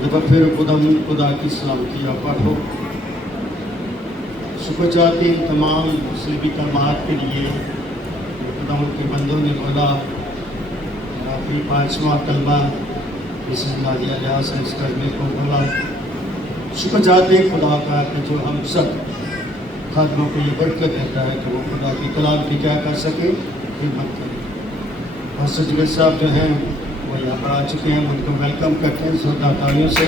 پھر خدا کی سلامتی پر ہو۔ شکر چاہتے ہیں تمام صلیبی کلمات کے لیے خدا کے بندوں نے بولا، اپنی 5واں کلمہ بسم اللہ الیاس اس کلمے کو بولا۔ شکر چاہتے ہیں خدا کا کہ جو ہم سب خادموں کو یہ برکت دیتا ہے کہ وہ خدا کی کلام کی کیا کر سکے، خدمت کریں۔ اور سجوے صاحب جو ہیں وہ یہاں پر آ چکے ہیں، ان کو ویلکم کرتے ہیں زوردار تالیوں سے۔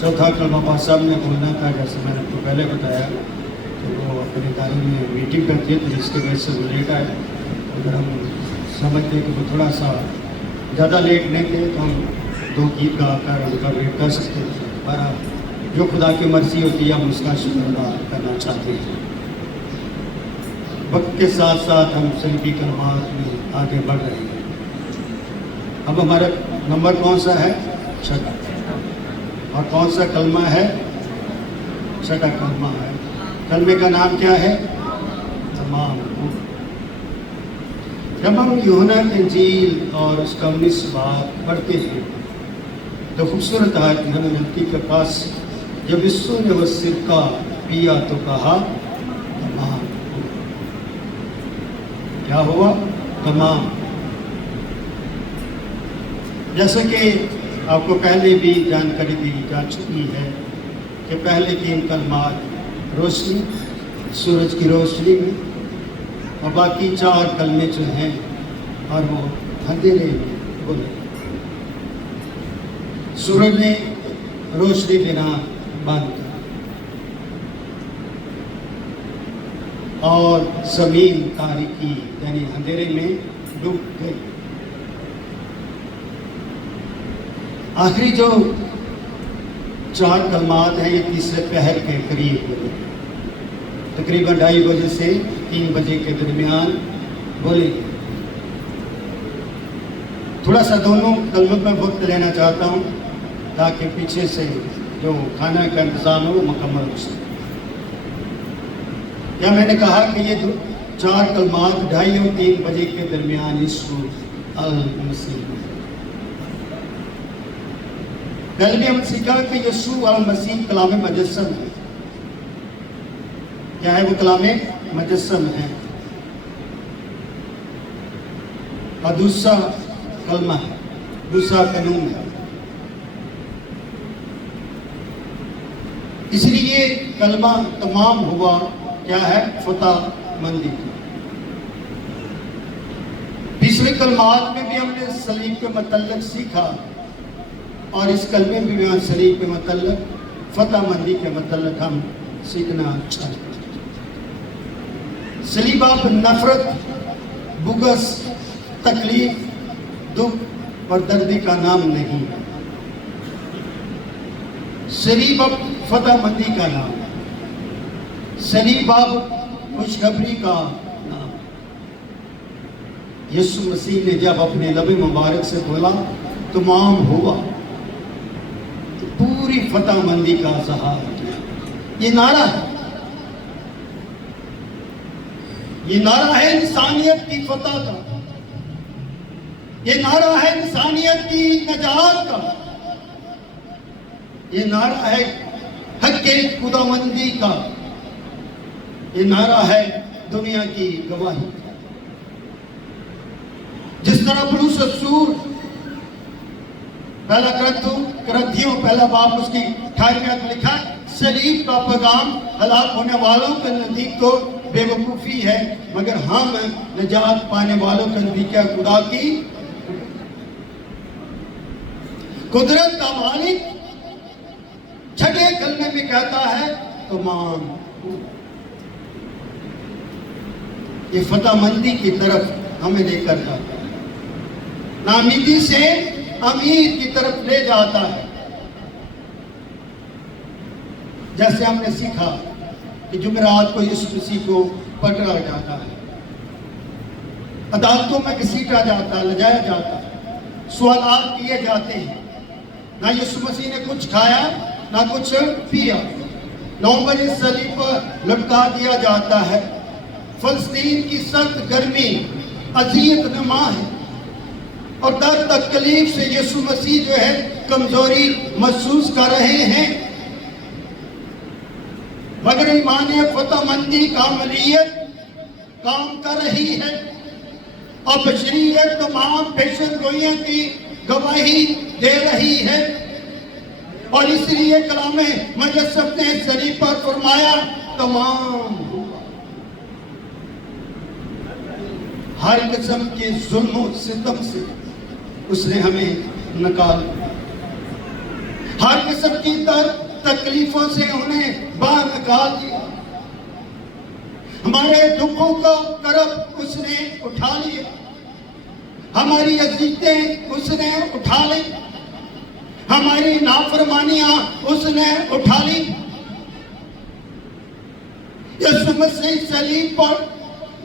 چوتھا کلمہ پاس صاحب نے بولنا تھا، جیسے میں نے آپ کو پہلے بتایا کہ وہ اپنے ادارے میں میٹنگ کرتی ہے، تو جس کی وجہ سے وہ لیٹ آئے۔ اگر ہم سمجھتے کہ وہ تھوڑا سا زیادہ لیٹ نہیں تھے تو ہم 2 گیت گا کر ان کا ویٹ کر سکتے ہیں، پر جو خدا کی مرضی ہوتی ہے ہم اس کا شکر ادا کرنا چاہتے ہیں۔ وقت کے ساتھ ساتھ ہم صلیبی کلمات میں آگے بڑھ رہے ہیں۔ اب ہمارا نمبر کون سا ہے؟ 6۔ اور کون سا کلمہ ہے؟ 6 کلمہ ہے۔ کلمے کا نام کیا ہے؟ تمام۔ جب ہم یوحنا کی انجیل اور اس کا 19 باب پڑھتے ہیں تو خوبصورت آیت ہمیں ملتی کے پاس، جب یسوع نے وہ سرکہ پیا تو کہا تمام۔ کیا ہوا؟ تمام۔ جیسا کہ آپ کو پہلے بھی جانکاری دی جا چکی ہے کہ پہلے 3 کلمات روشنی، سورج کی روشنی میں، اور باقی 4 کلمے جو ہیں اور وہ اندھیرے میں بولے۔ سورج نے روشنی دینا بند کر اور زمین تاریکی یعنی اندھیرے میں ڈوب گئی۔ آخری جو 4 کلمات ہیں یہ تیسرے پہر کے قریب بولے، تقریباً 2:30 بجے سے 3 بجے کے درمیان بولے۔ تھوڑا سا دونوں کلموں میں وقت لینا چاہتا ہوں تاکہ پیچھے سے جو کھانا کا انتظام ہو وہ مکمل ہو سکے۔ کیا میں نے کہا کہ یہ 4 کلمات 2:30 اور 3 بجے کے درمیان یسوع المسیح؟ پہلے بھی ہم سیکھا کہ یسوع المسیح کلام مجسم ہے۔ کیا ہے وہ کلام مجسم ہے؟ اور دوسرا کلمہ ہے، دوسرا قانون ہے۔ اس لیے کلمہ تمام ہوا کیا ہے؟ فتح مندی۔ تیسرے کلمات میں بھی ہم نے صلیب کے متعلق سیکھا، اور اس کلمے میں بھی صلیب کے متعلق، فتح مندی کے متعلق ہم سیکھنا چاہتے ہیں۔ صلیب اب نفرت، بغض، تکلیف، دکھ اور دردی کا نام نہیں ہے۔ صلیب اب فتح مندی کا نام ہے۔ صلیب اب خوشخبری کا نام ہے۔ یسوع مسیح نے جب اپنے لب مبارک سے بولا تمام ہوا، تو پوری فتح مندی کا اظہار کیا۔ یہ نعرہ ہے، یہ نعرہ ہے انسانیت کی فتح کا، یہ نعرہ ہے انسانیت کی نجات کا، یہ نعرہ ہے حق کے خداوندی کا، یہ نعرہ ہے دنیا کی گواہی کا۔ جس طرح پولس رسول پہلا کرنتھیوں پہلا باب اس کی 18ویں آیت میں لکھا، صلیب کا پیغام ہلاک ہونے والوں کے نزدیک تو بے وقوفی ہے، مگر ہم نجات پانے والوں کے نزدیک خدا کی قدرت کا مالک۔ 6 کلمے میں کہتا ہے تمام۔ یہ فتح مندی کی طرف ہمیں لے کر جاتا ہے، ناامیدی سے امید کی طرف لے جاتا ہے۔ جیسے ہم نے سیکھا کہ جمعرات کو یسوع مسیح کو پکڑا جاتا ہے، عدالتوں میں گھسیٹا جاتا ہے، لجایا جاتا ہے، سوالات کیے جاتے ہیں۔ نہ یسوع مسیح نے کچھ کھایا نہ کچھ پیا۔ 9 بجے صلیب پر لٹکا دیا جاتا ہے۔ فلسطین کی سخت گرمی اذیت نما ہے۔ اور درد تکلیف سے یسوع مسیح جو ہے کمزوری محسوس کر رہے ہیں، مگر ایمان فتح مندی کا عملیت کام کر رہی ہے اور بشریت تمام پیشن گوئیوں کی گواہی دے رہی ہے۔ اور اس لیے کلام مجسم نے صلیب پر فرمایا تمام ہوا۔ ہر قسم کے ظلم و ستم سے اس نے ہمیں نکال، ہر قسم کی درد تکلیفوں سے انہیں باہر نکال دیا، ہمارے دکھوں کا کرب اس نے اٹھا لیا، ہماری اذیتیں اس نے اٹھا لی، ہماری نافرمانیاں اس نے اٹھا لی۔ یسوع مسیح صلیب پر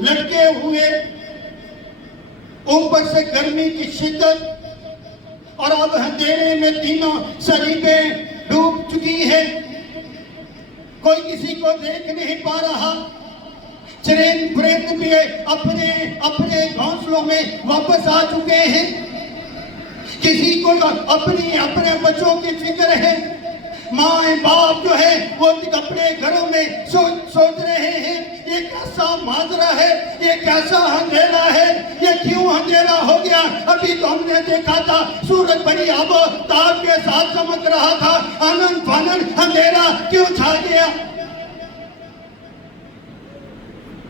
لٹکے ہوئے، اوپر سے گرمی کی شدت اور اب اندھیرے میں تینوں صلیبیں ڈوب چکی ہیں، کوئی کسی کو دیکھ نہیں پا رہا، چرند پرند بھی اپنے گھونسلوں میں واپس آ چکے ہیں، کسی کو اپنے بچوں کی فکر ہے، ماں باپ جو ہے وہ اپنے گھروں میں سوچ رہے ہیں یہ کیسا ماجرا ہے، یہ کیسا اندھیرا ہے، یہ کیوں اندھیرا ہو گیا؟ ابھی تو ہم نے دیکھا تھا سورج بڑی آب و تاب کے ساتھ چمک رہا تھا، آنن فانن اندھیرا کیوں چھا گیا؟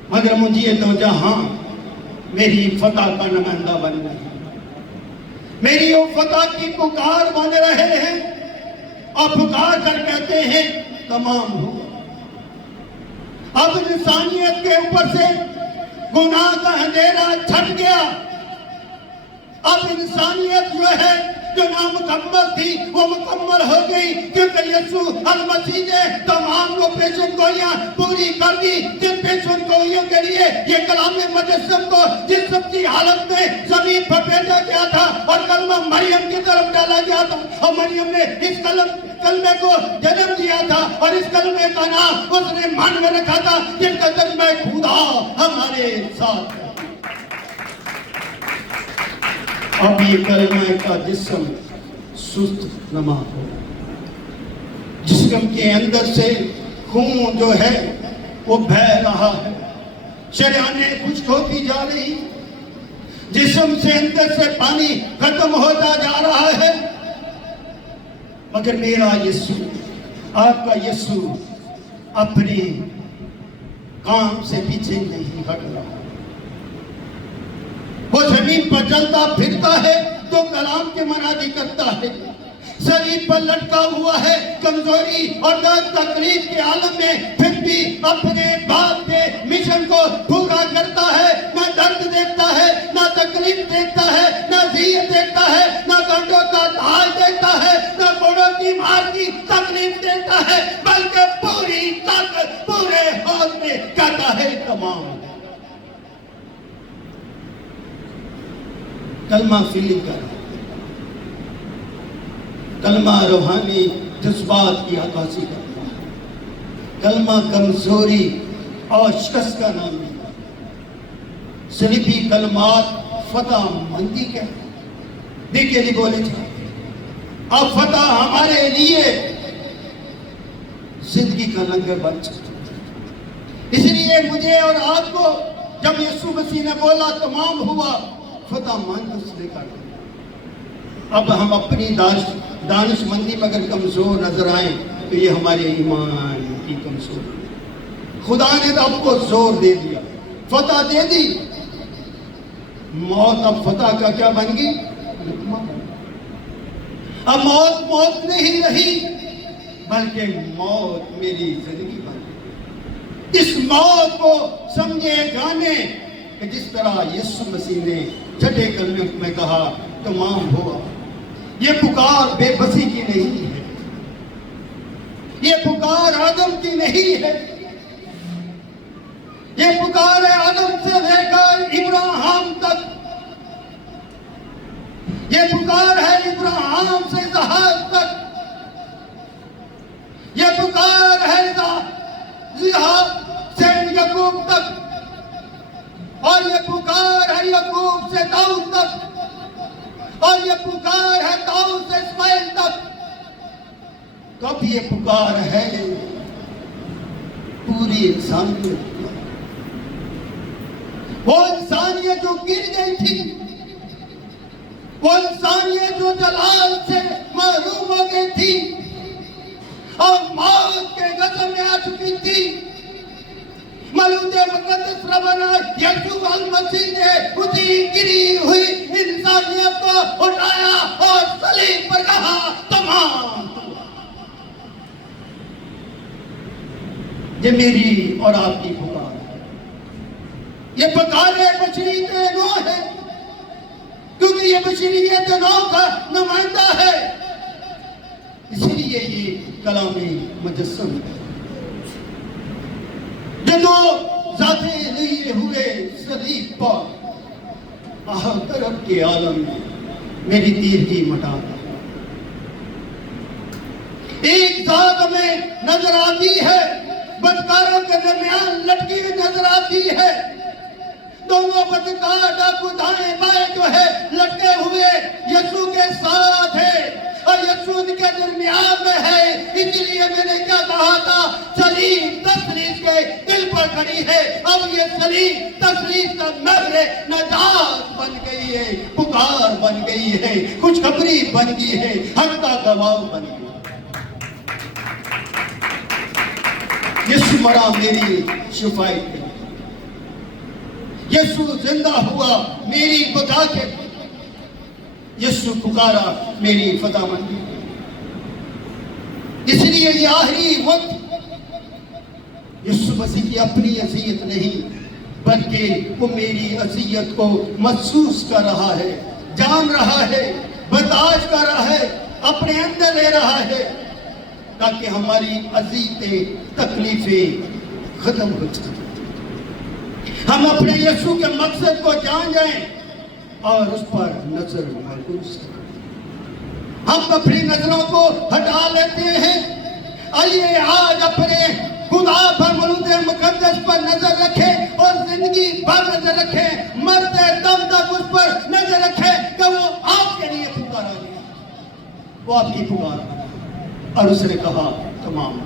مگر مجھے تو جہاں میری فتح کا نمائندہ بن رہے ہیں، میری وہ فتح کی پکار بن رہے ہیں اور پکار کر کہتے ہیں تمام ہوا۔ اب انسانیت کے اوپر سے گناہ کا اندھیرا چھٹ گیا، اب انسانیت جو ہے جو نامکمل تھی وہ مکمل ہو گئی، کیونکہ یسوع المسیح نے تمام وہ پیشن گوئیاں پوری کر دی جن پیشن گوئیوں کے لیے یہ کلام مجسم کو جسم کی حالت میں زمین پر بھیجا گیا تھا اور کلمہ مریم کی طرف ڈالا گیا تھا، اور مریم نے اس کلمے کو جنم دیا تھا اور اس کلمے کا نام اس نے من میں رکھا تھا جن کا ترجمہ خدا ہمارے ساتھ ہے۔ اب یہ کلمہ کا جسم سست نما ہو، جسم کے اندر سے خون جو ہے وہ بہہ رہا ہے، شریانیں خشک ہوتی جا رہی، جسم سے اندر سے پانی ختم ہوتا جا رہا ہے، مگر میرا یسوع، آپ کا یسوع اپنے کام سے پیچھے نہیں ہٹ رہا، وہ زمین پر چلتا پھرتا ہے تو کلام کی منادی کرتا ہے، صلیب پر لٹکا ہوا ہے کمزوری اور درد تکلیف کے عالم میں، پھر بھی اپنے باپ کے مشن کو پورا کرتا ہے، نہ درد دیکھتا ہے، نہ تکلیف دیکھتا ہے، نہ ذیت دیکھتا ہے، نہ گنڈوں کا ڈھال دیکھتا ہے، نہ گھوڑوں کی مار کی تکلیف دیکھتا ہے، بلکہ پوری طاقت پورے حوض میں کہتا ہے تمام۔ کلمہ فیل کر، کلمہ روحانی جذبات کی عکاسی کرتا ہے، کلمہ کمزوری اور شکست کا نام نہیں، صلیبی کلمات فتح مندی کہتے ہیں۔ دیکھئے جی بولے چاہتے اب فتح ہمارے لیے زندگی کا لنگر بن چکا، اس لیے مجھے اور آپ کو جب یسوع مسیح نے بولا تمام ہوا، فتح مند اس نے کر دیا۔ اب ہم اپنی دانش مندی میں اگر کمزور نظر آئیں تو یہ ہمارے ایمان کی کمزور، خدا نے تو اب کو زور دے دیا، فتح دے دی، موت اب فتح کا کیا بن گئی؟ اب موت نہیں رہی بلکہ موت میری زندگی بن گئی۔ اس موت کو سمجھے جانے کہ جس طرح یسوع مسیح نے چھٹے کلمے میں کہا تمام ہوا، یہ پکار بے بسی کی نہیں ہے، یہ پکار آدم کی نہیں ہے، یہ پکار ہے آدم سے لے کر ابراہیم تک، یہ پکار ہے ابراہیم سے اسحاق تک، یہ پکار ہے اسحاق سے یعقوب تک، اور یہ پکار ہے یعقوب سے داؤد تک، اور یہ پکار ہے داؤد سے اسماعیل تک. کب یہ پکار ہے پوری انسانیت. وہ انسانیت جو گر گئی تھی، وہ انسانیت جو جلال سے محروم ہو گئی تھی اور موت کے غضب میں آ چکی تھی، مولود مقدس ربنا یسوع المسیح نے اسی گری ہوئی انسانیت کو اٹھایا اور صلیب پر کہا تمام. یہ میری اور آپ کی پکار ہے. یہ پکار بشریت نوح ہے، کیونکہ یہ بشریت نوح کا نمائندہ ہے. اس لیے یہ کلام مجسم ہے. جو ذاتے لیے ہوئے صلیب پر آہ طرف کے عالم میں میری تیرگی مٹاتا. ایک ذات ہمیں نظر آتی ہے، بدکاروں کے درمیان لٹکی ہوئی نظر آتی ہے. دونوں بدکار ڈاکو دائیں بائیں جو ہے لٹکے ہوئے یسوع کے ساتھ ہے اور یسوع ان کے درمیان میں ہے. اس لیے میں نے کیا کہا تھا، صلیب تسلیس کے دل پر کھڑی ہے. اب یہ صلیب تسلیس کا نظر نجات بن گئی ہے، پکار بن گئی ہے، خوشخبری بن گئی ہے، حق کا گواہ بن گئی. یسوع مرا میری شفاعت کے، یسوع زندہ ہوا میری بقا کے، یسوع پکارا میری فتح مندی. اس لیے یہ آخری وقت یسوع مسیح کی اپنی اذیت نہیں، بلکہ وہ میری اذیت کو محسوس کر رہا ہے، جان رہا ہے، برداشت کر رہا ہے، اپنے اندر لے رہا ہے، تاکہ ہماری اذیتیں تکلیفیں ختم ہو جائیں. ہم اپنے یسوع کے مقصد کو جان جائیں اور اس پر نظر مرکوز کریں. ہم اپنی نظروں کو ہٹا لیتے ہیں. آئیے آج اپنے خدا پر مولود مقدس پر نظر رکھیں اور زندگی پر نظر رکھیں، مرتے دم تک اس پر نظر رکھیں کہ وہ آپ کے لیے پکارا گیا، وہ آپ کی پکار بنا. اور اس نے کہا تمام.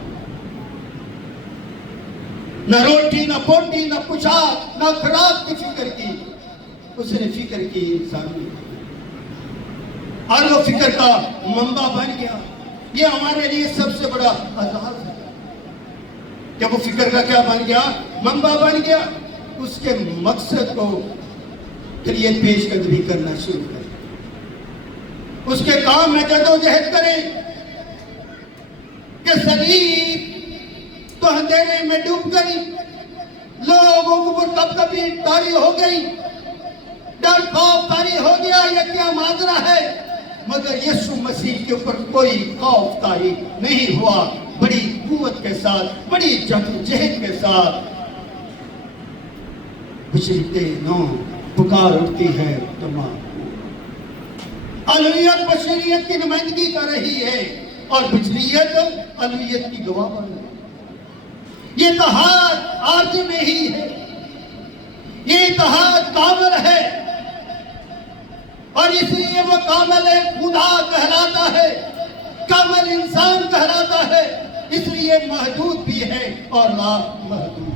نہ روٹی، نہ پوٹی، نہ پوشاک، نہ خوراک کی فکر کی. اس نے فکر کی انسانی، اور وہ فکر کا منبع بن گیا. یہ ہمارے لیے سب سے بڑا عذاب ہے کہ وہ فکر کا کیا بن گیا، منبع بن گیا. اس کے مقصد کو پھر یہ پیش قدمی کرنا شروع کرے، اس کے کام میں جدوجہد کرے کہ صلیب تو اندھیرے میں ڈوب گئی، لوگوں کو کب کبھی طاری ہو گئی، ڈر خوف طاری ہو گیا. یہ کیا ماجرا ہے؟ مگر یسوع مسیح کے اوپر کوئی خوف طاری نہیں ہوا. بڑی قوت کے ساتھ، بڑی جدوجہد کے ساتھ بشریت نوح پکار اٹھتی ہے تمام. الوہیت بشریت کی نمائندگی کر رہی ہے اور بشریت الوہیت کی گواہ بن رہی ہے. یہ اتحاد عارضی میں ہی ہے، یہ اتحاد کامل ہے، اور اس لیے وہ کامل خدا کہلاتا ہے، کامل انسان کہلاتا ہے. اس لیے محدود بھی ہے اور لا محدود.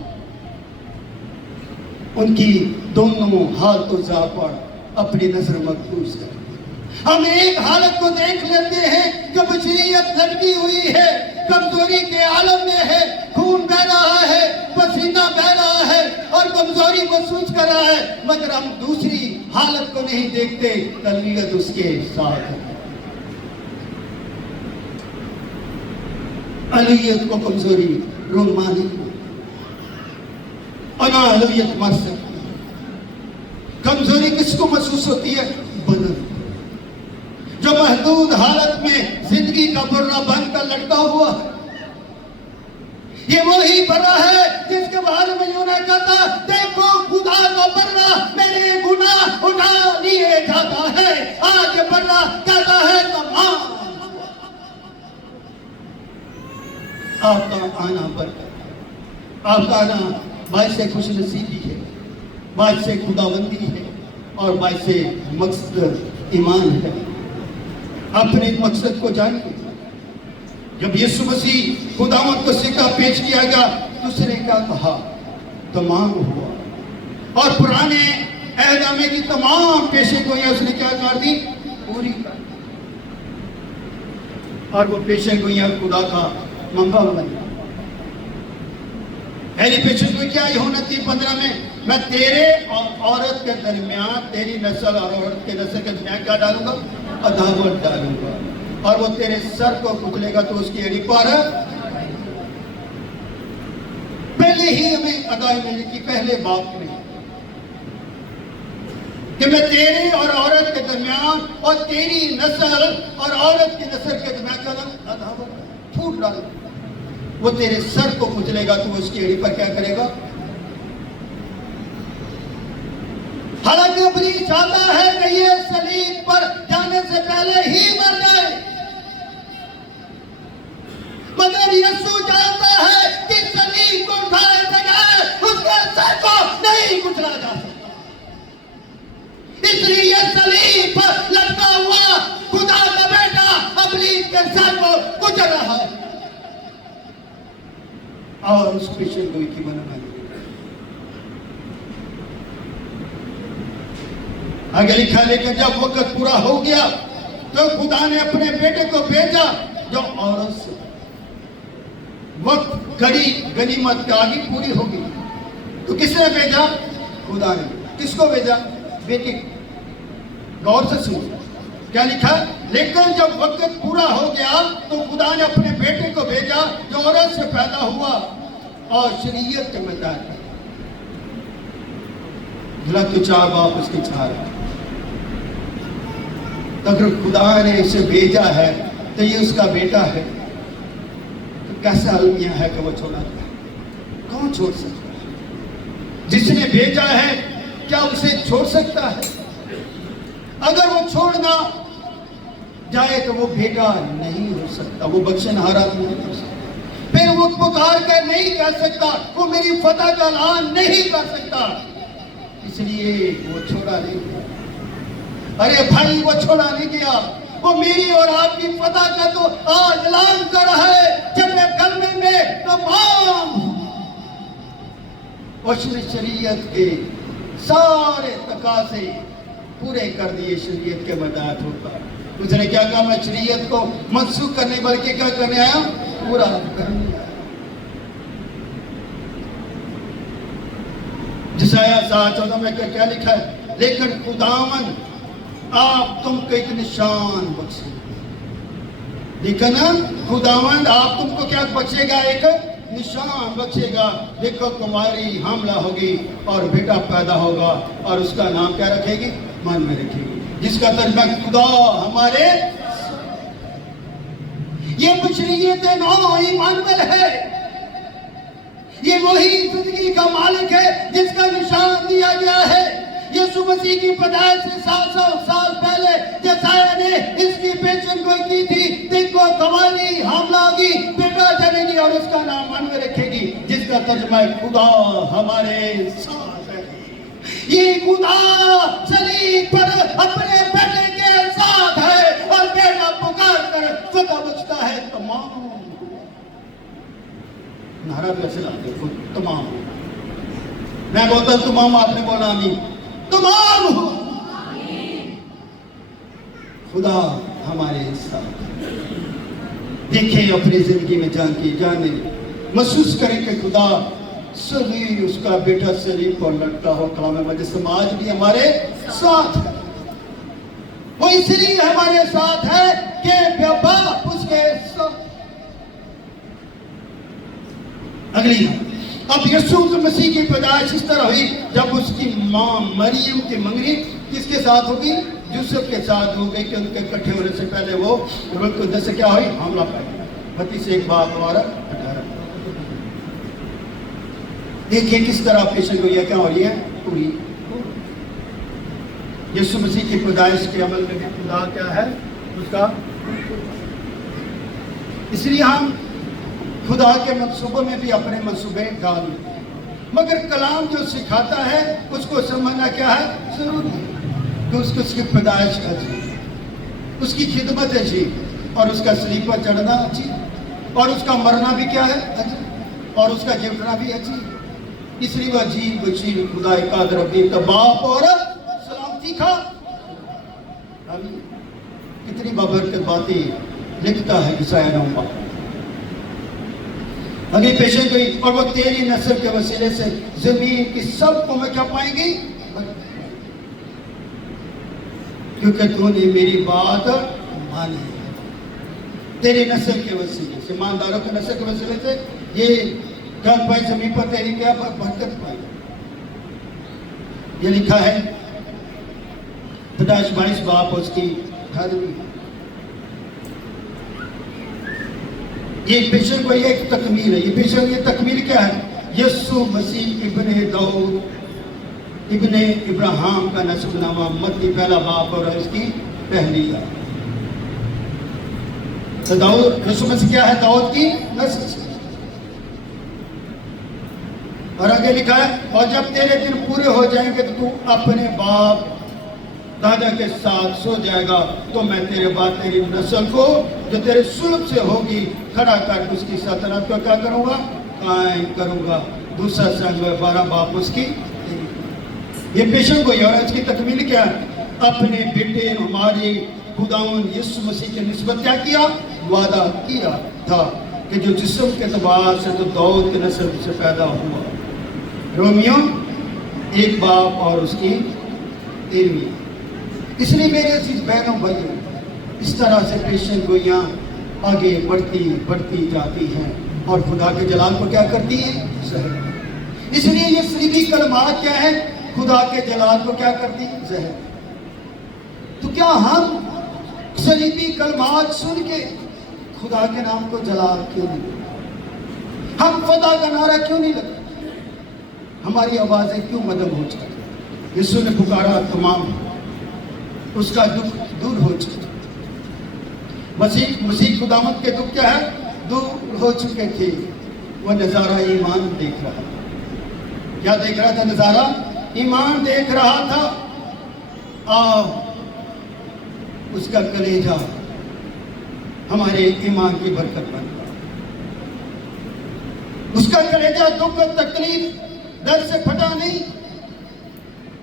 ان کی دونوں حالت و ذات پر اپنی نظر مرکوز کریں. ہم ایک حالت کو دیکھ لیتے ہیں کہ بشریت لٹکی ہوئی ہے، کمزوری کے عالم میں ہے، خون بہ رہا ہے، پسینہ بہ رہا ہے اور کمزوری محسوس کر رہا ہے. مگر ہم دوسری حالت کو نہیں دیکھتے، الوہیت اس کے ساتھ ہے. الوہیت کو کمزوری رومانی اور نہ الوہیت مر سکتی. کمزوری کس کو محسوس ہوتی ہے؟ بدن جو محدود حالت میں زندگی کا برا بن کر لٹکا ہوا ہے. یہ وہی برا ہے جس کے بارے میں یوں نے کہا، دیکھو خدا کا برا میرے گناہ اٹھا لیے جاتا ہے. آج یہ برا کہتا ہے تمام. آپ کا آنا برکت، آپ کا آنا باعث خوش نصیبی ہے، باعث خداوندی ہے اور باعث مقصد ایمان ہے. اپنے مقصد کو جانیے. جب یسوع مسیح خداوند کو سکہ پیش کیا گیا تو اس نے کیا کہا؟ تمام ہوا. اور پرانے عہد نامے کی تمام پیشے گوئیاں اس نے کیا کر دی؟ پوری کر دی. اور وہ پیشے گوئیاں خدا کا منبع بنی. پہلی پیشن گوئی کیا؟ یوحنا 3:15 میں تیرے اور عورت کے درمیان، تیری نسل اور عورت کے نسل کے درمیان کیا ڈالوں گا؟ عداوت ڈالوں گا، اور وہ تیرے سر کو کچلے گا تو اس کی ایڑی پر. پہلے ہی ہمیں آگاہی ملی کی پہلے باب میں کہ میں تیرے اور عورت کے درمیان اور تیری نسل اور عورت کی نسل کے درمیان کیا ڈالوں؟ عداوت پھوٹ ڈالوں. وہ تیرے سر کو کچلے گا تو اس کی ایڑی پر کیا کرے گا؟ حالانکہ ابلیس چاہتا ہے کہ یہ صلیب پر جانے سے پہلے ہی مر جائے، مگر یسوع جانتا ہے کہ صلیب کو اٹھائے بغیر اس کے سر کو نہیں کچلا جا سکتا. اس لیے یہ صلیب پر لٹکا ہوا خدا کا بیٹا ابلیس کے سر کو کچل رہا ہے. اور اس پیشن گوئی کی بنائی آگے لکھا، لیکن جب وقت پورا ہو گیا تو خدا نے اپنے بیٹے کو بھیجا جو عورت سے. وقت گھڑی غنیمت کا آگے پوری ہو گئی تو کس نے بھیجا؟ خدا نے. کس کو بھیجا؟ بیٹے. غور سے سنو کیا لکھا، لیکن جب وقت پورا ہو گیا تو خدا نے اپنے بیٹے کو بھیجا جو عورت سے پیدا ہوا اور شریعت کے مطابق. دلا تو چار باپ اس کے چار. اگر خدا نے اسے بھیجا ہے تو یہ اس کا بیٹا ہے، تو کیسا المیہ ہے کہ وہ چھوڑا جائے؟ کون چھوڑ سکتا ہے؟ جس نے بھیجا ہے کیا اسے چھوڑ سکتا ہے؟ اگر وہ چھوڑنا جائے تو وہ بیٹا نہیں ہو سکتا، وہ بخشنہارا نہیں ہو سکتا، پھر وہ پکار کر نہیں کہہ سکتا، وہ میری فتح کا اعلان نہیں کر سکتا. اس لیے وہ چھوڑا نہیں گیا. ارے بھائی، وہ چھوڑا نہیں گیا، وہ میری اور آپ کی فتح کا تو آج اعلان کر رہا ہے. جب میں کلمے میں تمام شریعت کے سارے تقاضے پورے کر دیے شریعت کے مطابق ہوتا. اس نے کیا کہا؟ میں شریعت کو منسوخ کرنے بلکہ کیا کرنے آیا؟ پورا کرنے آیا. جس آیت 7-14 میں کیا لکھا ہے؟ لیکن خداوند آپ تم کو ایک نشان بخشے. لیکن خداوند آپ تم کو کیا بخشے گا؟ ایک نشان بخشے گا. دیکھو تمہاری حاملہ ہوگی اور بیٹا پیدا ہوگا اور اس کا نام کیا رکھے گی؟ من میں رکھے گی، جس کا ترجمہ خدا ہمارے. یہ بشریت نو ایمانویل ہے. یہ وہی زندگی کا مالک ہے جس کا نشان دیا گیا ہے. یسوع مسیح کی پیدائش سے 700 سال پہلے یسایہ نے اس کی پیشن گوئی کی تھی. دیکھو تمہاری حاملہ ہوگی، بیٹا جنے گی اور اس کا نام من میں رکھے گی، جس کا ترجمہ ہے خدا ہمارے ساتھ ہے. یہ خدا صلیب پر اپنے بیٹے کے ساتھ ہے اور بیٹا پکار کر فتح بخشتا ہے. تمام نعرہ پیسے لاتے خود تمام. میں بولتا تمام، آپ نے بولا آمین. تمام ہو. خدا ہمارے ساتھ. دیکھیں اپنی زندگی میں جانے محسوس کریں کہ خدا صلیب، اس کا بیٹا صلیب پر لٹکا ہو. کلام مقدس آج بھی ہمارے ساتھ ہے. وہ اس لیے ہمارے ساتھ ہے کہ باپ اس کے ساتھ. اگلی اب یسوع مسیح کی پیدائش اس طرح ہوئی جب اس کی ماں مریم کی منگنی کس کے ساتھ ہوگی؟ یوسف کے ساتھ ہو گئی کہ ان کے اکٹھے ہونے سے پہلے وہ روح القدس سے کیا ہوئی؟ حاملہ پائی. 32:1-18. دیکھیں کس طرح پیشن گوئیاں کیا ہو رہی ہیں؟ پوری. یسوع مسیح کی پیدائش کے عمل میں خدا کیا ہے اس کا. اس لیے ہم خدا کے منصوبوں میں بھی اپنے منصوبے ڈال دیتے ہیں، مگر کلام جو سکھاتا ہے اس کو سمجھنا کیا ہے؟ ضروری ہے کہ اس کی پیدائش کا اس کی خدمت عجیب، اور اس کا صلیب پر چڑھنا عجیب، اور اس کا مرنا بھی کیا ہے عجیب، اور اس کا جیونا بھی عجیب، اس لیے وہ عجیب بشیر خدا قادر ربی کا باپ اور سلامتی کھا۔ کتنی بابرکت باتیں لکھتا ہے عیسائی نوما، اگلی پیشن گئی، اور وہ تیری نسل کے وسیلے سے زمین کی سب کو میں کیا پائیں گی، کیونکہ تو نے میری بات مانی، تیری نسل کے وسیلے سے، ایمانداروں کے نسل کے وسیلے سے یہ جان پائی زمین پر تیری کیا برکت پائی۔ یہ لکھا ہے پیدائش 22 باپ اس کی 18۔ یہ پیشن کو ایک تکمیل ہے، یہ پیشن یہ تکمیل کیا ہے، یسوع مسیح ابن داؤد ابن ابراہیم کا نسب نامہ، متی پہلا باپ اور اس کی پہلی آیت۔ تو داؤد یسوع مسیح کیا ہے، داؤد کی نسل سے۔ اور آگے لکھا ہے، اور جب تیرے دن پورے ہو جائیں گے تو تو اپنے باپ دادا کے ساتھ سو جائے گا، تو میں تیرے بعد تیری نسل کو جو تیرے سلب سے ہوگی کھڑا کر اس کی سلطنت کو کیا کروں گا، قائم کروں گا۔ دوسرا سنگ 12 باپ اس کی۔ یہ پیشن گوئی اور اس کی تکمیل کیا ہے، اپنے بیٹے ہمارے خداوند یسوع مسیح کے نسبت کیا کیا، وعدہ کیا تھا کہ جو جسم کے اعتبار سے تو داؤد کے نسل سے پیدا ہوا۔ رومیو 1 باپ اور اس کی 13۔ اس لیے میرے عزیز بہنوں بھائیوں، اس طرح سے پیشن گوئیاں آگے بڑھتی جاتی ہیں اور خدا کے جلال کو کیا کرتی ہیں، ظاہر۔ اس لیے یہ صلیبی کلمات کیا ہے، خدا کے جلال کو کیا کرتی ہیں، ظاہر۔ تو کیا ہم صلیبی کلمات سن کے خدا کے نام کو جلال کیوں نہیں لگتے؟ ہم فتح کا نعرہ کیوں نہیں لگتے؟ ہماری آوازیں کیوں مدم ہو جاتی؟ یسوع نے پکارا تمام، اس کا دکھ دور ہو چکا۔ مسیح خداوند کے دکھ کیا ہے، دور ہو چکے تھے۔ وہ نظارہ ایمان دیکھ رہا تھا۔ کیا دیکھ رہا تھا؟ نظارہ ایمان دیکھ رہا تھا۔ اس کا کلیجہ ہمارے ایمان کی برکت بن گیا۔ اس کا کلیجہ دکھ اور تکلیف در سے پھٹا نہیں،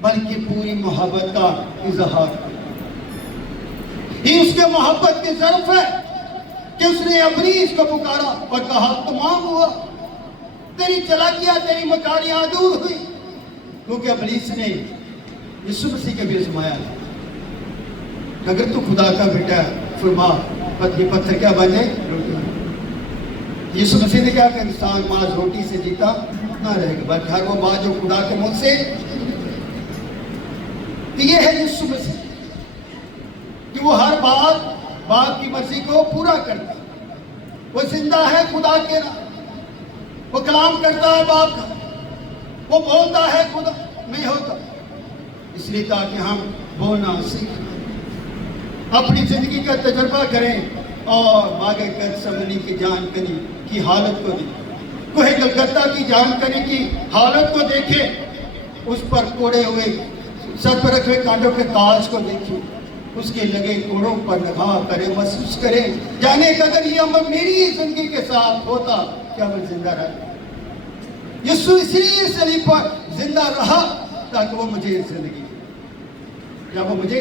بلکہ پوری محبت کا اظہار۔ یہ اس کے محبت کی ظرف ہے کہ اس نے ابلیس کو پکارا اور کہا تمام ہوا، تیری چلاکیاں تیری مکاریاں دور ہوئی، کیونکہ ابلیس نے یسوع مسیح کے بھی آزمایا کہ اگر تو خدا کا بیٹا فرما یہ پتھر کیا بنے روٹی۔ یسوع مسیح نے کیا کہ انسان ماز روٹی سے جیتا نہ رہے گا بلکہ ہر وہ بات جو خدا کے منہ سے۔ یہ ہے یسوع مسیح کہ وہ ہر بات باپ کی مرضی کو پورا کرتا ہے۔ وہ زندہ ہے خدا کے نام، وہ کلام کرتا ہے باپ کا، وہ بولتا ہے خدا میں ہوتا، اس لیے تاکہ ہم بولنا سیکھیں، اپنی زندگی کا تجربہ کریں اور ماگے کر سمنی کی جان کنی کی حالت کو دیکھیں، کوہ گلگتہ کی جان کنی کی حالت کو دیکھیں، اس پر کوڑے ہوئے سر پر رکھے کانٹوں کے تاج کو دیکھیں، اس کے لگے کوڑوں پر نگاہ کریں، محسوس کریں، جانے کہ اگر یہ عمل میری زندگی کے ساتھ ہوتا کیا میں زندہ رہتا۔ یسوع اس لیے صلیب پر زندہ رہا تاکہ وہ مجھے زندگی، کیا وہ مجھے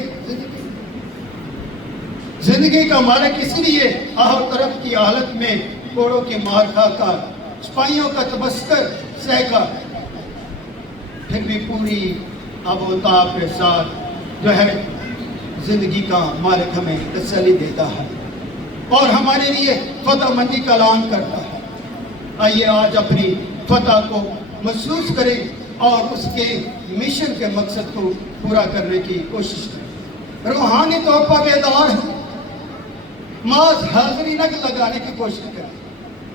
زندگی کا مالک اس لیے آہ طرف کی حالت میں کوڑوں کی مار کھا کر سپاہیوں کا تبستر سہ کر پھر بھی پوری اب و تاب کے ساتھ جو ہے زندگی کا مالک ہمیں تسلی دیتا ہے اور ہمارے لیے فتح مندی کا اعلان کرتا ہے۔ آئیے آج اپنی فتح کو محسوس کریں اور اس کے مشن کے مقصد کو پورا کرنے کی کوشش کریں۔ روحانی طور پر بیدار ہیں، ماذ حاضری نہ لگانے کی کوشش کریں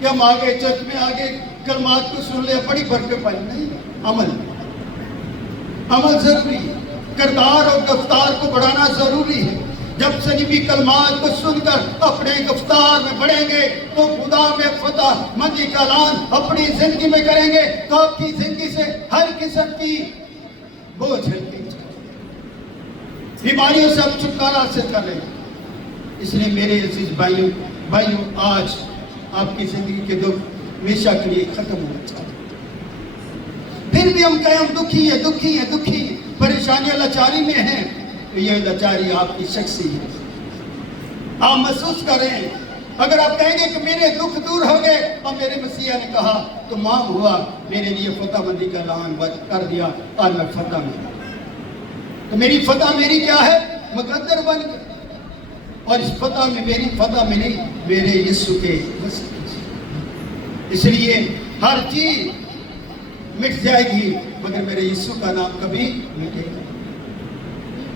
کہ ہم آگے چرچ میں آگے کلمات کو سن لیں، بڑی برکت پائی نہیں۔ عمل ضروری ہے، کردار اور گفتار کو بڑھانا ضروری ہے۔ جب صلیبی کلمات کو سن کر اپنے گفتار میں بڑھیں گے تو خدا میں فتح مندی کا اعلان اپنی زندگی میں کریں گے تو آپ کی زندگی سے ہر قسم کی بوجھ ہلکے، بیماریوں سے آپ چھٹکارا حاصل کر لیں گے، اس لیے میرے عزیز بھائیوں آج آپ کی زندگی کے دکھ ہمیشہ کے لیے ختم ہونا چاہتے ہیں. پھر بھی ہم کہیں ہم دکھی پریشانیاں لاچاری میں ہیں، تو یہ لاچاری آپ کی شخصی ہے. آپ محسوس کریں. اگر آپ کہیں گے کہ میرے دکھ دور ہو گئے اور میرے مسیح نے کہا تو معاف ہوا، میرے لیے فتح مندی کا اعلان کر دیا، آج میں فتح میں، تو میری فتح میری کیا ہے؟ مقدر بن گئی. اور اس فتح میں میری فتح ملی میرے یسوع کے وسیلے سے. اس لیے ہر چیز مٹ جائے گی مگر میرے یسوع کا نام کبھی مٹے گا.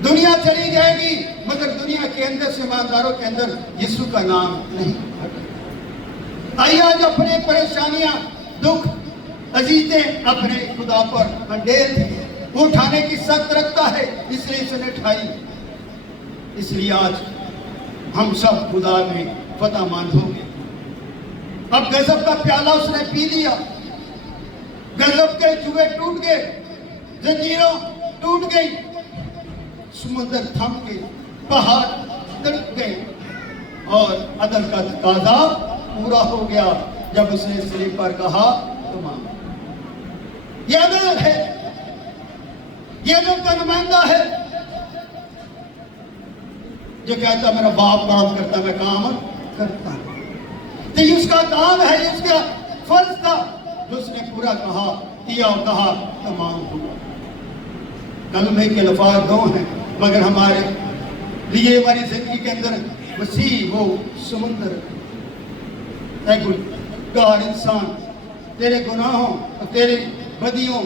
دنیا چلی جائے گی مگر دنیا کے اندر سے ایمانداروں کے اندر یسوع کا نام نہیں. آئیے آج اپنے پریشانیاں دکھ عزیزیں اپنے خدا پر انڈیل دیں. وہ اٹھانے کی سخت رکھتا ہے، اس لیے اس نے اٹھائی. اس لیے آج ہم سب خدا میں فتح مند ہو گئے. اب غضب کا پیالہ اس نے پی لیا. غضب کے جوئے ٹوٹ گئے، زنجیروں ٹوٹ گئی، سمندر تھم گئے، پہاڑ تڑپ گئے، اور عدل کا تقاضا پورا ہو گیا جب اس نے صلیب پر کہا تمام. یہ عدل ہے، یہ عدل کا نمائندہ ہے جو کہتا میرا باپ کام کرتا میں کام کرتا ہوں. تو یہ اس کا کام ہے، یہ اس کا فرض تھا جو اس نے پورا کیا اور کہا تمام ہوا. کلمے کے الفاظ دو ہیں مگر ہمارے لیے ہماری زندگی کے اندر وسیع وہ سمندر. اے گنہگار انسان، تیرے گناہوں اور تیرے بدیوں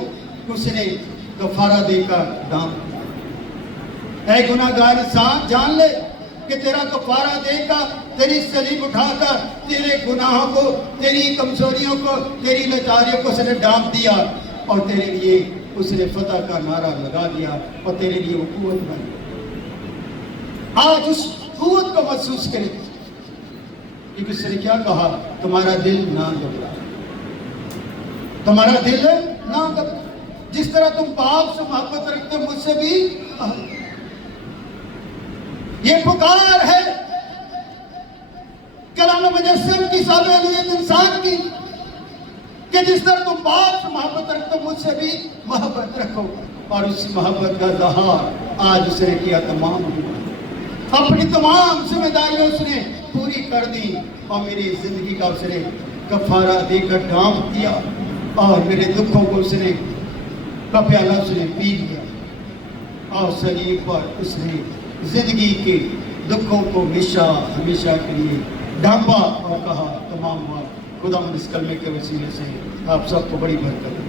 کو اس نے کفارہ دے کر دام دیا. اے گنہگار انسان جان لے کہ تیرا کفارہ دے کر، تیری صلیب اٹھا کر تیرے گناہوں کو، تیری کمزوریوں کو، تیری لاچاریوں کو اس نے ڈانپ دیا اور تیرے لیے اس نے فتح کا نعرہ لگا دیا اور تیرے لیے وہ قوت بن گئی. آج اس قوت کو محسوس کریں کیونکہ اس نے کیا کہا؟ تمہارا دل نہ گھبرا، تمہارا دل نہ گھبرا. جس طرح تم باپ سے محبت رکھتے ہو مجھ سے بھی. یہ پکار ہے کلام مجسم کی صابریت انسان کی کہ جس طرح تم باپ سے محبت رکھتے ہو مجھ سے بھی محبت رکھو. اور اس محبت کا اظہار آج اس نے کیا تمام ہوا. اپنی تمام ذمہ داریاں اس نے پوری کر دی اور میری زندگی کا اس نے کفارہ دے کر ڈانپ دیا اور میرے دکھوں کو اس نے کا پیالہ اس نے پی لیا اور صلیب پر اس نے زندگی کے دکھوں کو ہمیشہ کے لیے ڈھانپا اور کہا تمام ہوا. خدا اس کلمے کے وسیلے سے آپ سب کو بڑی برکت